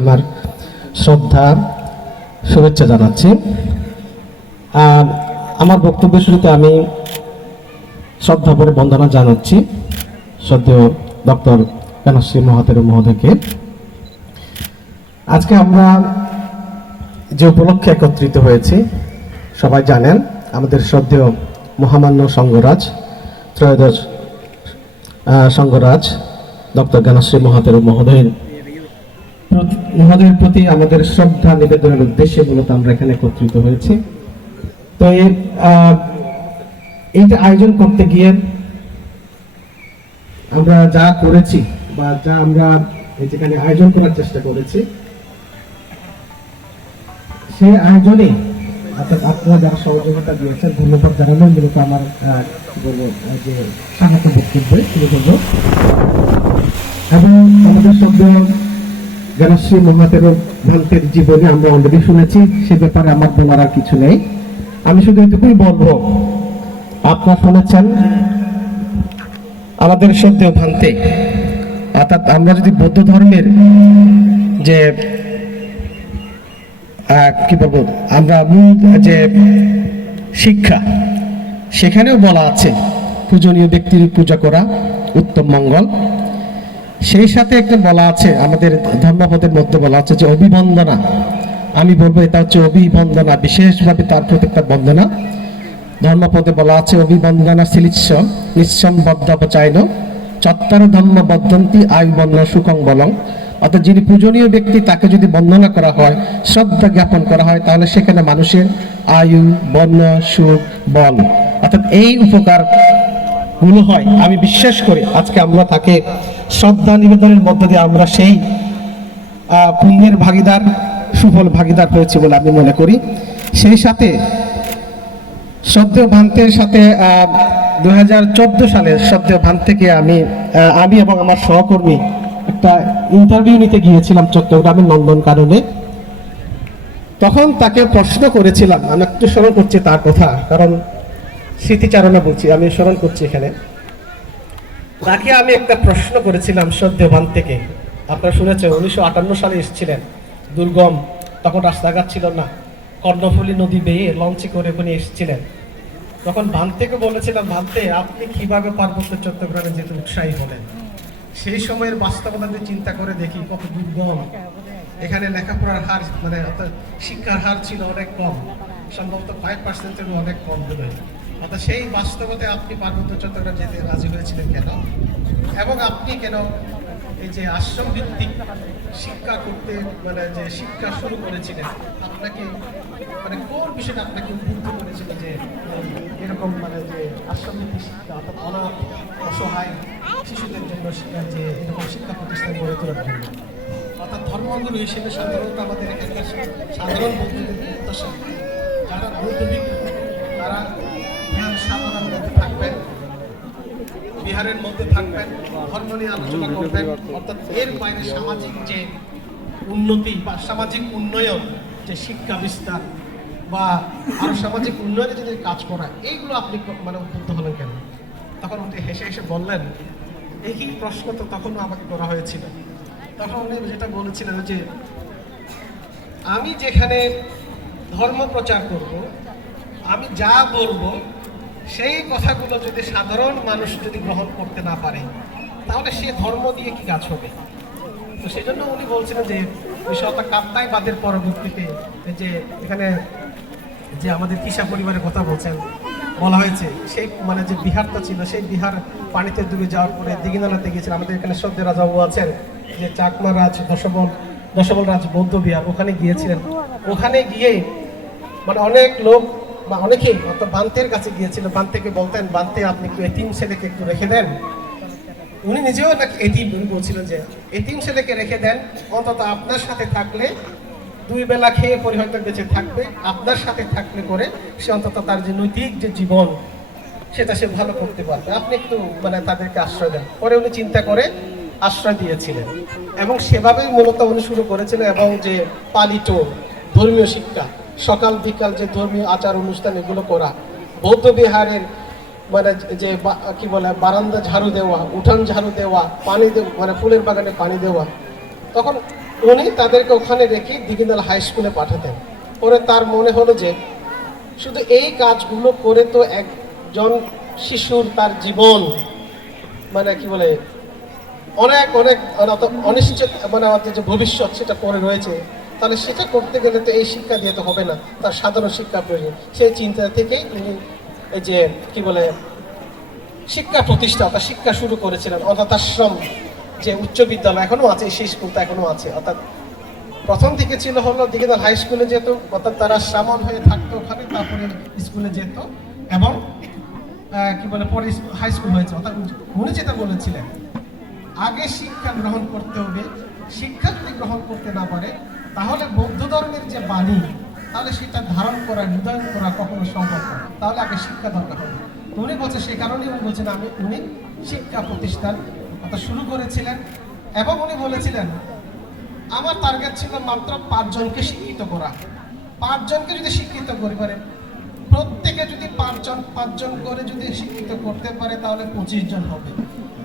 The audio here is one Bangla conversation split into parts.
আমার শ্রদ্ধা শুভেচ্ছা জানাচ্ছি। আর আমার বক্তব্যের শুরুতে আমি শ্রদ্ধা করে বন্দনা জানাচ্ছি শ্রদ্ধেয় ডক্টর কানাশ্রী মহাতেরু মহোদয়কে। আজকে আমরা যে উপলক্ষে একত্রিত হয়েছি সবাই জানেন, আমাদের শ্রদ্ধেয় মহামান্য সংঘরাজ ত্রয়োদশ সংঘরাজ ডক্টর জ্ঞানশ্রী মহাতেরু মহোদয়ের প্রতি আমাদের শ্রদ্ধা নিবেদনের উদ্দেশ্যে মূলত আমরা এখানে একত্রিত হয়েছি। তো এইটা আয়োজন করতে গিয়ে আমরা যা করেছি বা যা আমরা যেখানে আয়োজন করার চেষ্টা করেছি, সেই আয়োজনে অর্থাৎ আপনারা যারা সহযোগিতা দিয়েছেন ধন্যবাদ জানানো মূলত আমার কি বলবো যে স্বাগত বক্তব্য শুরু করবো। এবং আমাদের শব্দ জ্ঞানশ্রী মহাতেরু ভ্রান্তের জীবনে আমরা অলরেডি শুনেছি, সে ব্যাপারে আমার বলার আর কিছু নেই। আমি শুধু এটুকুই বলবো, আপনারা শুনেছেন আমাদের শব্দ ভ্রান্তে, অর্থাৎ আমরা যদি বৌদ্ধ ধর্মের যে কি বলবো আমরা মূল যে শিক্ষা, সেখানেও বলা আছে পূজনীয় ব্যক্তির পূজা করা উত্তম মঙ্গল। সেই সাথে একটা বলা আছে আমাদের ধর্মপদের মধ্যে বলা আছে যে অভিবন্দনা, আমি বলবো এটা হচ্ছে অভিবন্দনা, বিশেষভাবে তার প্রতি একটা বন্দনা। ধর্মপদে বলা আছে অভিবন্দনা শিলিচ্ছ নিঃসম বদ্ধপচায়ন চত্বর ধর্ম বদ্ধন্তি আয়ু বর্ণ সুখং বলং। অর্থাৎ যিনি পূজনীয় ব্যক্তি তাকে যদি বন্দনা করা হয়, শ্রদ্ধা জ্ঞাপন করা হয়, তাহলে সেখানে মানুষের আয়ু বর্ণ সুখ বল অর্থাৎ এই উপকার গুলো হয়। আমি বিশ্বাস করি আজকে আমরা তাকে শ্রদ্ধা নিবেদনের মধ্য দিয়ে আমরা সেই পুণ্যের ভাগিদার, সুফল ভাগিদার হয়েছে বলে আমি মনে করি। সেই সাথে শ্রদ্ধেয় ভ্রান্তের সাথে 2014 সালে শ্রদ্ধেয় ভ্রান্ত থেকে আমি এবং আমার সহকর্মী একটা ইন্টারভিউ নিতে গিয়েছিলাম চট্টগ্রামের নন্দনকাননে। তখন তাকে প্রশ্ন করেছিলাম, আমি একটু স্মরণ করছি তার কথা, কারণ স্মৃতিচারণা বলছি, আমি স্মরণ করছি এখানে। তাকে আমি একটা প্রশ্ন করেছিলাম শ্রদ্ধেয় ভ্রান্ত থেকে। আপনারা শুনেছেন 1958 সালে এসেছিলেন, দুর্গম, তখন রাস্তাঘাট ছিল না, কর্ণফুলী নদী বেয়ে লঞ্চে করে ওখানে এসেছিলেন। তখন ভান্তেকে বলেছিলাম, ভান্তে আপনি কিভাবে পার্বত্য চট্টগ্রামে যেতে উৎসাহী হলেন? সেই সময়ের বাস্তবতা চিন্তা করে দেখি কত দুর্গম, এখানে লেখাপড়ার হার মানে শিক্ষার হার ছিল অনেক কম, সম্ভবত 5%-এরও অনেক কম বোধ। অর্থাৎ সেই বাস্তবতায় আপনি পার্বত্য চট্টগ্রাম যেতে রাজি হয়েছিলেন কেন? এবং আপনি কেন এই যে আশ্রম ভিত্তিক শিক্ষা করতে মানে যে শিক্ষা শুরু করেছিলেন, আপনাকে মানে কোন বিষয়টা আপনাকে উদ্বুদ্ধ করেছিল যে এরকম মানে যে আশ্রম ভিত্তিক শিক্ষা অর্থাৎ অনাথ অসহায় শিশুদের জন্য যে এরকম শিক্ষা প্রতিষ্ঠান গড়ে তোলার জন্য? অর্থাৎ ধর্মগুরু হিসেবে সাধারণত আমাদের এখানকার সাধারণ বৌদ্ধদের প্রত্যাশা, যারা বৌদ্ধবিক তারা সাধারণ মধ্যে থাকবেন, বিহারের মধ্যে থাকবেন, ধর্ম নিয়ে আলোচনা করবেন। অর্থাৎ এর বাইরে সামাজিক যে উন্নতি বা সামাজিক উন্নয়ন, যে শিক্ষা বিস্তার বা আরো সামাজিক উন্নয়নে যদি কাজ করা, এইগুলো আপনি মানে উদ্বুদ্ধ হলেন কেন? তখন উনি হেসে হেসে বললেন, এই প্রশ্ন তো তখনও আমাকে করা হয়েছিল। তখন উনি যেটা বলেছিলেন যে আমি যেখানে ধর্ম প্রচার করব, আমি যা বলবো সেই কথাগুলো যদি সাধারণ মানুষ যদি গ্রহণ করতে না পারে, তাহলে সে ধর্ম দিয়ে কি কাজ হবে? তো সেই জন্য উনি বলছিলেন যে বিষয়টা কাপ্তাই বাদের পরবর্তীতে যে এখানে যে আমাদের কিসা পরিবারের কথা বলা হয়েছে, সেই মানে যে বিহারটা ছিল, সেই বিহার পানিতে ডুবে যাওয়ার পরে দিঘিনালাতে গিয়েছিলেন। আমাদের এখানে শ্রদ্ধেয় রাজাবাবু আছেন, যে চাকমা রাজ দশবল রাজ বৌদ্ধ বিহার, ওখানে গিয়েছিলেন। ওখানে গিয়ে মানে অনেক লোক বা অনেকেই অর্থাৎ বান্তের কাছে গিয়েছিল, বান্তেকে বলতেন, বান্তে আপনি একটু এতিম ছেলেকে একটু রেখে দেন। উনি নিজেও নাকি এতিম, উনি বলছিলেন যে এতিম ছেলেকে রেখে দেন, অন্তত আপনার সাথে থাকলে 2 বেলা খেয়ে পরে হয়তো বেঁচে থাকবে, আপনার সাথে থাকলে করে সে অন্তত তার যে নৈতিক যে জীবন সেটা সে ভালো করতে পারবে, আপনি একটু মানে তাদেরকে আশ্রয় দেন। পরে উনি চিন্তা করে আশ্রয় দিয়েছিলেন এবং সেভাবেই মূলত উনি শুরু করেছিলেন। এবং যে পালিত ধর্মীয় শিক্ষা, সকাল বিকাল যে ধর্মীয় আচার অনুষ্ঠান এগুলো করা, বৌদ্ধ বিহারের মানে যে কি বলে বারান্দা ঝাড়ু দেওয়া, উঠান ঝাড়ু দেওয়া, পানি মানে ফুলের বাগানে পানি দেওয়া। তখন উনি তাদেরকে ওখানে রেখে দিঘিনাল হাই স্কুলে পাঠাতেন। পরে তার মনে হলো যে শুধু এই কাজগুলো করে তো একজন শিশুর তার জীবন মানে কি বলে অনেক অনেক অনিশ্চিত মানে আমাদের যে ভবিষ্যৎ সেটা পরে রয়েছে, তাহলে সেটা করতে গেলে তো এই শিক্ষা দিয়ে তো হবে না, তার সাধারণ শিক্ষা প্রয়োজন। সেই চিন্তা থেকেই তিনি এই যে কি বলে শিক্ষা প্রতিষ্ঠা অর্থাৎ শিক্ষা শুরু করেছিলেন। অর্থাৎ আশ্রম যে উচ্চ বিদ্যালয় এখনো আছে, সেই স্কুলটা এখনো আছে। অর্থাৎ প্রথম দিকে ছিল হলো দিঘিনাল হাই স্কুলে যেত, অর্থাৎ তারা সামন হয়ে থাকতো ওখানে, তারপরে স্কুলে যেত এবং কি বলে পরে হাই স্কুল হয়েছে। অর্থাৎ উনি যেটা বলেছিলেন আগে শিক্ষা গ্রহণ করতে হবে, শিক্ষা যদি গ্রহণ করতে না পারে তাহলে বৌদ্ধ ধর্মের যে বাণী তাহলে সেটা ধারণ করা হৃদয়ন করা কখনো সম্ভব না, তাহলে আগে শিক্ষা দরকার হবে। উনি বলছে সেই কারণেই উনি বলছেন উনি শিক্ষা প্রতিষ্ঠান অর্থাৎ শুরু করেছিলেন। এবং উনি বলেছিলেন আমার টার্গেট ছিল মাত্র 5 জনকে শিক্ষিত করা। 5 জনকে যদি শিক্ষিত করি পারে, প্রত্যেকে যদি 5 জন করে যদি শিক্ষিত করতে পারে তাহলে 25 জন হবে।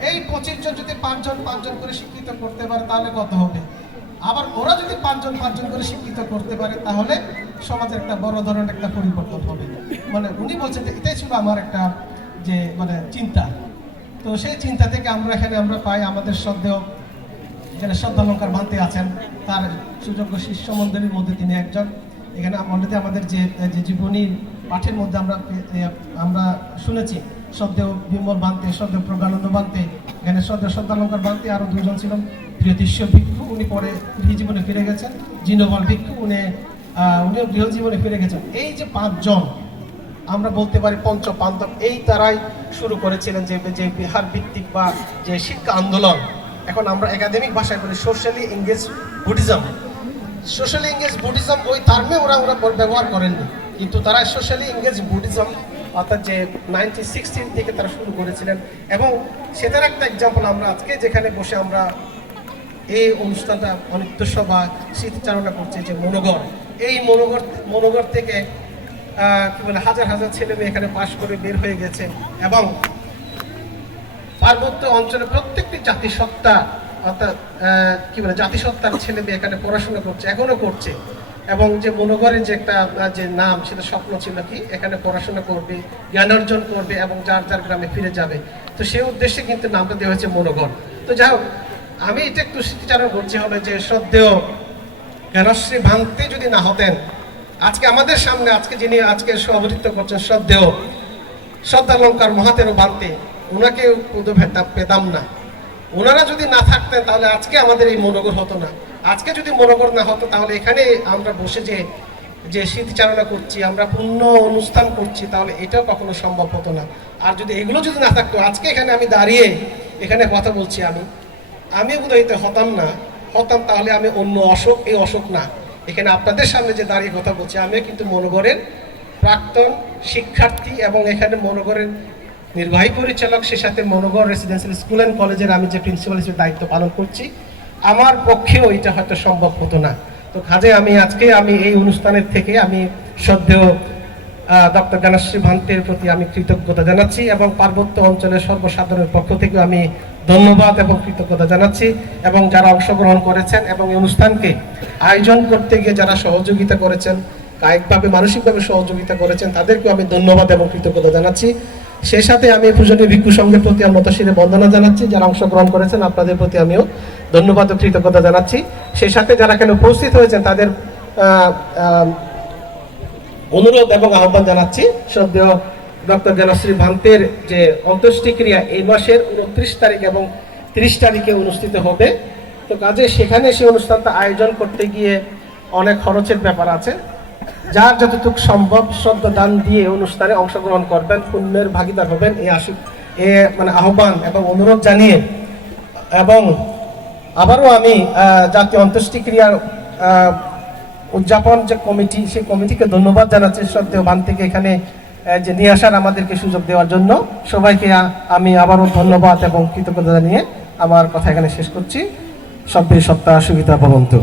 এই 25 জন যদি 5 জন করে শিক্ষিত করতে পারে তাহলে কত হবে? আবার ওরা যদি 5 জন করে শিক্ষিত করতে পারে তাহলে সমাজের একটা বড় ধরনের একটা পরিবর্তন হবে। মানে উনি বলছেন যে এটাই ছিল আমার একটা যে মানে চিন্তা। তো সেই চিন্তা থেকে আমরা পাই আমাদের শ্রদ্ধেয় যারা শ্রদ্ধালঙ্কার ভান্তে আছেন, তার সুযোগ্য শিষ্য মন্ডলীর মধ্যে তিনি একজন। এখানে আমাদের যে জীবনী পাঠের মধ্যে আমরা শুনেছি শ্রদ্ধেয় বিমল ভান্তে, শ্রদ্ধেয় প্রজ্ঞানন্দ ভান্তে, এখানে শ্রদ্ধালঙ্কার ভান্তে আরো 2 জন ছিলেন। প্রিয়তিষ্য ভিক্ষু উনি পরে গৃহ জীবনে ফিরে গেছেন, জিনবল ভিক্ষু উনিও গৃহ জীবনে ফিরে গেছেন। এই যে 5 জন আমরা বলতে পারি পঞ্চ পাণ্ডব, এই তারাই শুরু করেছিলেন যে বিহার ভিত্তিক বা যে শিক্ষা আন্দোলন। এখন আমরা একাডেমিক ভাষায় বলি socially engage Buddhism. Socially engage Buddhism ওই টার্মে ওরা ব্যবহার করেননি, কিন্তু তারা সোশ্যালি এঙ্গেজ বুদ্ধিজম অর্থাৎ যে 1916 থেকে তারা শুরু করেছিলেন। এবং সেটার একটা এক্সাম্পল আমরা আজকে যেখানে বসে আমরা এই অনুষ্ঠানটা অনিত্যস্য বা স্মৃতিচারণা করছি যে মনোগড়, এই মনোগড় থেকে কি বলে হাজার হাজার ছেলে মেয়ে এখানে পাশ করে বের হয়ে গেছে এবং পার্বত্য অঞ্চলে প্রত্যেকটি জাতিসত্তা অর্থাৎ কি বলে জাতিসত্তার ছেলে মেয়ে এখানে পড়াশোনা করছে, এখনো করছে। এবং যে মনোগড়ের যে একটা যে নাম, সেটা স্বপ্ন ছিল কি এখানে পড়াশোনা করবে, জ্ঞান অর্জন করবে এবং যার যার গ্রামে ফিরে যাবে। তো সেই উদ্দেশ্যে কিন্তু নামটা দেওয়া হয়েছে মনোগড়। তো যাই হোক, আমি এটা একটু স্মৃতিচারণ করছি হবে যে শ্রদ্ধেয় জ্ঞানশ্রী ভান্তে যদি না হতেন, আজকে আমাদের সামনে যিনি আজকে সভাপতিত্ব করছেন শ্রদ্ধালঙ্কার মহাতেরো ভান্তে, ওনাকে পেতাম না। ওনারা যদি না থাকতেন তাহলে আজকে আমাদের এই মনোগড় হতো না। আজকে যদি মনোগড় না হতো তাহলে এখানে আমরা বসে যে স্মৃতিচারণা করছি, আমরা পূর্ণ অনুষ্ঠান করছি, তাহলে এটাও কখনো সম্ভব হতো না। আর যদি এগুলো যদি না থাকতো আজকে এখানে আমি দাঁড়িয়ে এখানে কথা বলছি, আমি বোধহয় হতাম তাহলে আমি অন্য এই অশোক না, এখানে আপনাদের সামনে যে দাঁড়িয়ে কথা বলছি আমিও কিন্তু মনোগড়ের প্রাক্তন শিক্ষার্থী এবং এখানে মনোগড়ের নির্বাহী পরিচালক, সে সাথে মনোগড় রেসিডেন্সিয়াল স্কুল অ্যান্ড কলেজের আমি যে প্রিন্সিপাল হিসেবে দায়িত্ব পালন করছি। আমার পক্ষেও এটা হয়তো সম্ভব হতো না। তো কাজে আমি এই অনুষ্ঠানের থেকে আমি শ্রদ্ধেয় ডক্টর জ্ঞানশ্রী ভান্তের প্রতি আমি কৃতজ্ঞতা জানাচ্ছি এবং পার্বত্য অঞ্চলের সর্বসাধারণের পক্ষ থেকে আমি ধন্যবাদ এবং কৃতজ্ঞতা জানাচ্ছি। এবং যারা অংশগ্রহণ করেছেন এবং এই অনুষ্ঠানকে আয়োজন করতে গিয়ে যারা সহযোগিতা করেছেন, কায়িকভাবে মানসিকভাবে সহযোগিতা করেছেন, তাদেরকেও আমি ধন্যবাদ এবং কৃতজ্ঞতা জানাচ্ছি। সেই সাথে আমি পূজনীয় ভিক্ষু সংঘের প্রতি মতশিরে বন্দনা জানাচ্ছি, যারা অংশগ্রহণ করেছেন আপনাদের প্রতি আমিও ধন্যবাদ ও কৃতজ্ঞতা জানাচ্ছি। সেই সাথে যারা এখানে উপস্থিত হয়েছেন তাদের অনুরোধ এবং আহ্বান জানাচ্ছি শ্রদ্ধেয় ডক্টর জ্ঞানশ্রী ভান্তের যে অন্ত্যেষ্টিক্রিয়া এই মাসের 29 তারিখ এবং 30 তারিখে অনুষ্ঠিত হবে। তো কাজে সেখানে সেই অনুষ্ঠানটা আয়োজন করতে গিয়ে অনেক খরচের ব্যাপার আছে। যার যতটুকু সম্ভব শ্রদ্ধা দান দিয়ে অনুষ্ঠানে অংশগ্রহণ করবেন, পুণ্যের ভাগিদার হবেন, এই আহ্বান এবং অনুরোধ জানিয়ে এবং আবারও আমি জাতীয় অন্ত্যেষ্টিক্রিয়ার উদযাপন যে কমিটি, সেই কমিটিকে ধন্যবাদ জানাচ্ছি শ্রদ্ধেয় ভান্তেকে এখানে যে নিয়ে আসার আমাদেরকে সুযোগ দেওয়ার জন্য। সবাইকে আমি আবারও ধন্যবাদ এবং কৃতজ্ঞতা জানিয়ে আমার কথা এখানে শেষ করছি। সব্যে সত্তা সুবিধা ভবন্তু।